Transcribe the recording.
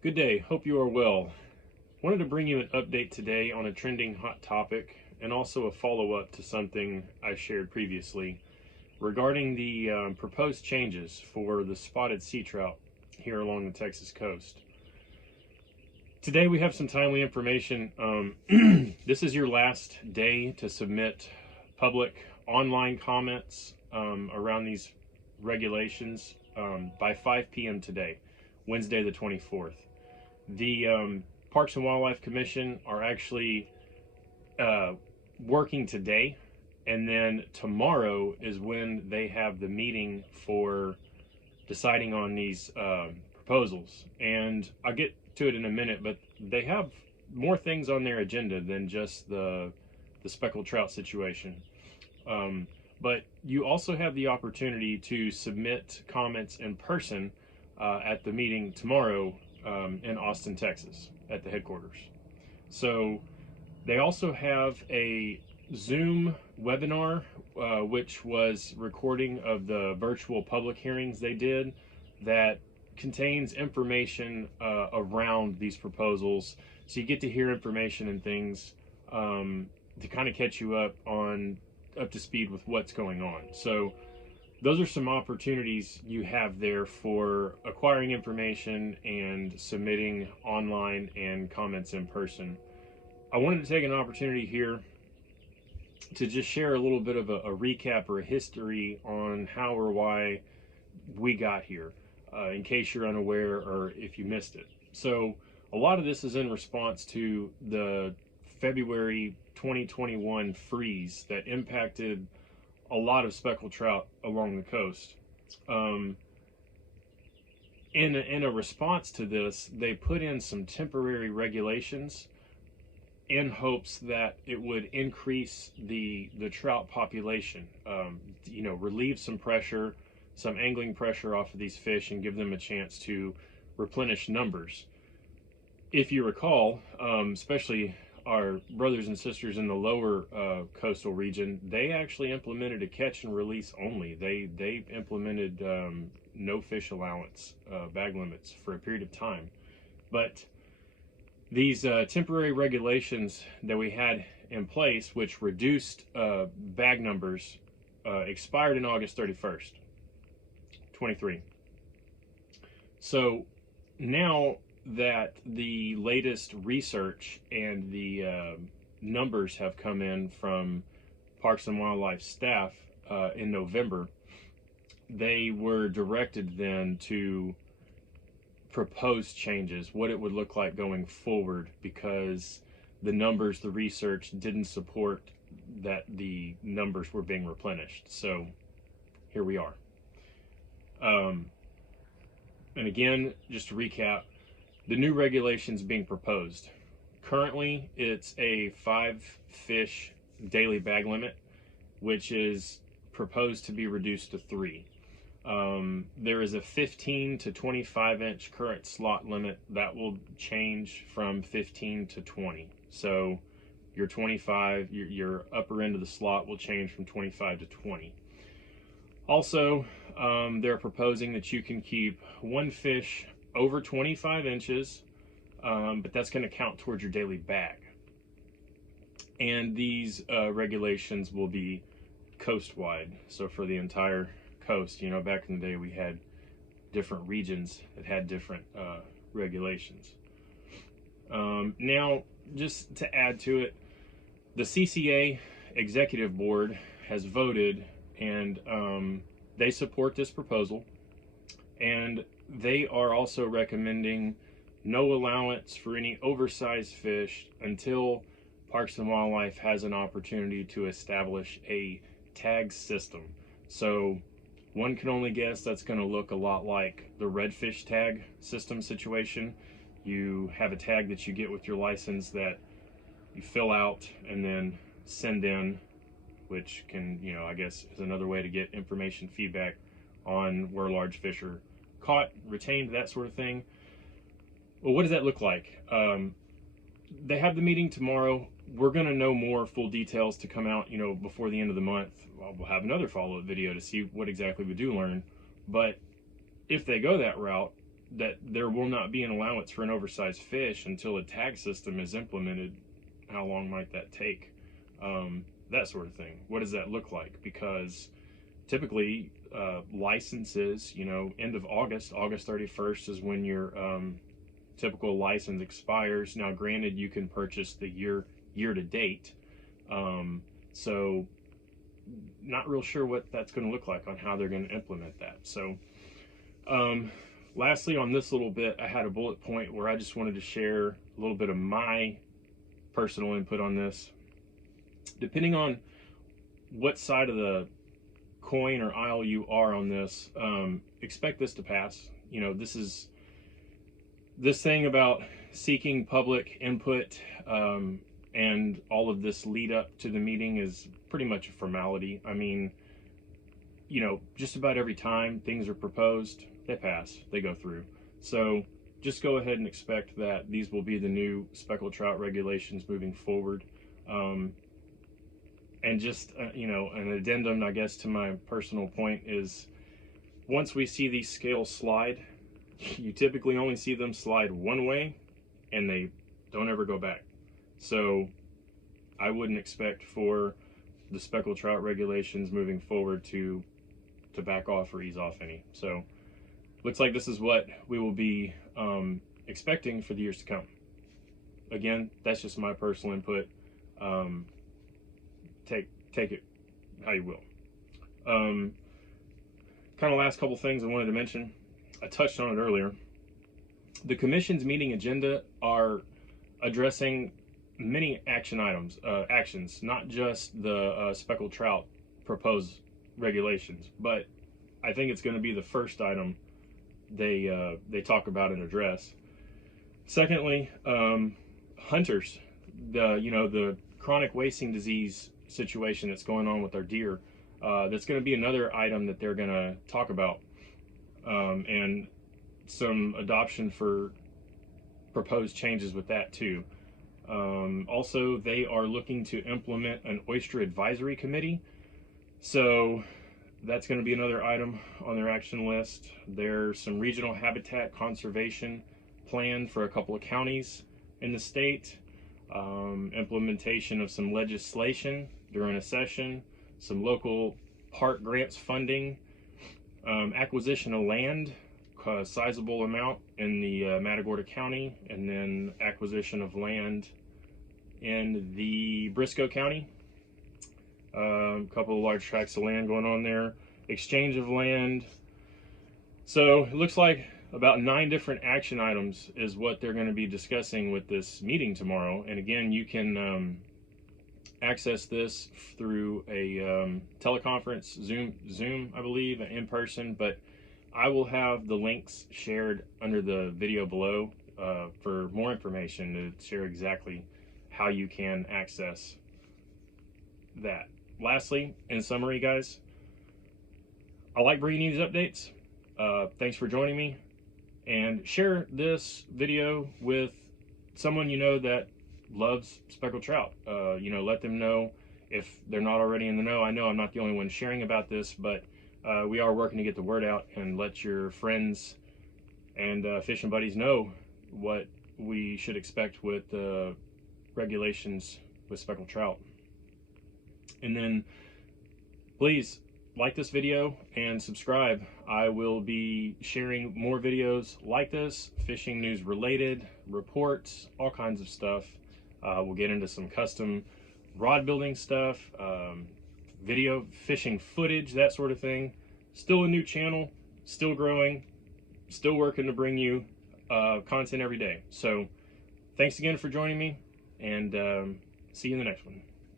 Good day, hope you are well. Wanted to bring you an update today on a trending hot topic and also a follow-up to something I shared previously regarding the proposed changes for the spotted sea trout here along the Texas coast. Today we have some timely information. This is your last day to submit public online comments around these regulations by 5 p.m. today, Wednesday the 24th. The Parks and Wildlife Commission are actually working today, and then tomorrow is when they have the meeting for deciding on these proposals. And I'll get to it in a minute, but they have more things on their agenda than just the speckled trout situation. But you also have the opportunity to submit comments in person at the meeting tomorrow in Austin, Texas, at the headquarters. So they also have a Zoom webinar, which was recording of the virtual public hearings they did, that contains information around these proposals. So you get to hear information and things to kind of catch you up to speed with what's going on. So those are some opportunities you have there for acquiring information and submitting online and comments in person. I wanted to take an opportunity here to just share a little bit of a recap or a history on how or why we got here, in case you're unaware or if you missed it. So a lot of this is in response to the February 2021 freeze that impacted a lot of speckled trout along the coast. In a response to this, they put in some temporary regulations in hopes that it would increase the trout population, relieve some pressure, some angling pressure off of these fish, and give them a chance to replenish numbers. If you recall, especially our brothers and sisters in the lower coastal region, they actually implemented a catch and release only. They implemented no fish allowance bag limits for a period of time. But these temporary regulations that we had in place, which reduced bag numbers, expired in August 31st, 23. So now that the latest research and the numbers have come in from Parks and Wildlife staff in November, they were directed then to propose changes, what it would look like going forward, because the numbers, the research didn't support that the numbers were being replenished. So here we are. And again, just to recap, the new regulations being proposed. Currently, it's a 5-fish daily bag limit, which is proposed to be reduced to 3. There is a 15 to 25 inch current slot limit that will change from 15 to 20. So your 25, your upper end of the slot will change from 25 to 20. Also, they're proposing that you can keep one fish over 25 inches, but that's going to count towards your daily bag. And these regulations will be coast-wide, so for the entire coast. You know, back in the day we had different regions that had different regulations. Now, just to add to it, the CCA Executive Board has voted, and they support this proposal, and they are also recommending no allowance for any oversized fish until Parks and Wildlife has an opportunity to establish a tag system. So one can only guess that's going to look a lot like the redfish tag system situation. You have a tag that you get with your license that you fill out and then send in, which can, I guess is another way to get information feedback on where large fish are caught, retained, that sort of thing. Well, what does that look like? They have the meeting tomorrow. We're going to know more full details to come out, before the end of the month. We'll have another follow-up video to see what exactly we do learn. But if they go that route, that there will not be an allowance for an oversized fish until a tag system is implemented. How long might that take? That sort of thing. What does that look like? Because typically licenses, end of August 31st is when your typical license expires. Now granted, you can purchase the year to date, so not real sure what that's going to look like on how they're going to implement that. So lastly, on this little bit, I had a bullet point where I just wanted to share a little bit of my personal input on this. Depending on what side of the coin or aisle you are on this, expect this to pass. This thing about seeking public input and all of this lead up to the meeting is pretty much a formality. I mean, just about every time things are proposed, they pass, they go through. So just go ahead and expect that these will be the new speckled trout regulations moving forward. And just, an addendum, I guess, to my personal point is, once we see these scales slide, you typically only see them slide one way, and they don't ever go back. So I wouldn't expect for the speckled trout regulations moving forward to back off or ease off any. So looks like this is what we will be expecting for the years to come. Again, that's just my personal input. Take it how you will. Kind of last couple things I wanted to mention. I touched on it earlier. The commission's meeting agenda are addressing many actions, not just the speckled trout proposed regulations, but I think it's going to be the first item they talk about and address. Secondly, hunters, the chronic wasting disease situation that's going on with our deer, that's going to be another item that they're going to talk about, and some adoption for proposed changes with that too. Also, they are looking to implement an oyster advisory committee, so that's going to be another item on their action list. There's some regional habitat conservation planned for a couple of counties in the state, implementation of some legislation during a session, some local park grants funding, acquisition of land, a sizable amount in the Matagorda County, and then acquisition of land in the Briscoe County. A couple of large tracts of land going on there, exchange of land. So it looks like about 9 different action items is what they're going to be discussing with this meeting tomorrow. And again, you can access this through a teleconference, Zoom, I believe, in person, but I will have the links shared under the video below for more information to share exactly how you can access that. Lastly, in summary, guys, I like bringing you these updates. Thanks for joining me, and share this video with someone you know that loves speckled trout. Let them know if they're not already in the know. I know I'm not the only one sharing about this, but we are working to get the word out and let your friends and fishing buddies know what we should expect with regulations with speckled trout. And then please like this video and subscribe. I will be sharing more videos like this, fishing news related, reports, all kinds of stuff. We'll get into some custom rod building stuff, video fishing footage, that sort of thing. Still a new channel, still growing, still working to bring you content every day. So thanks again for joining me, and see you in the next one.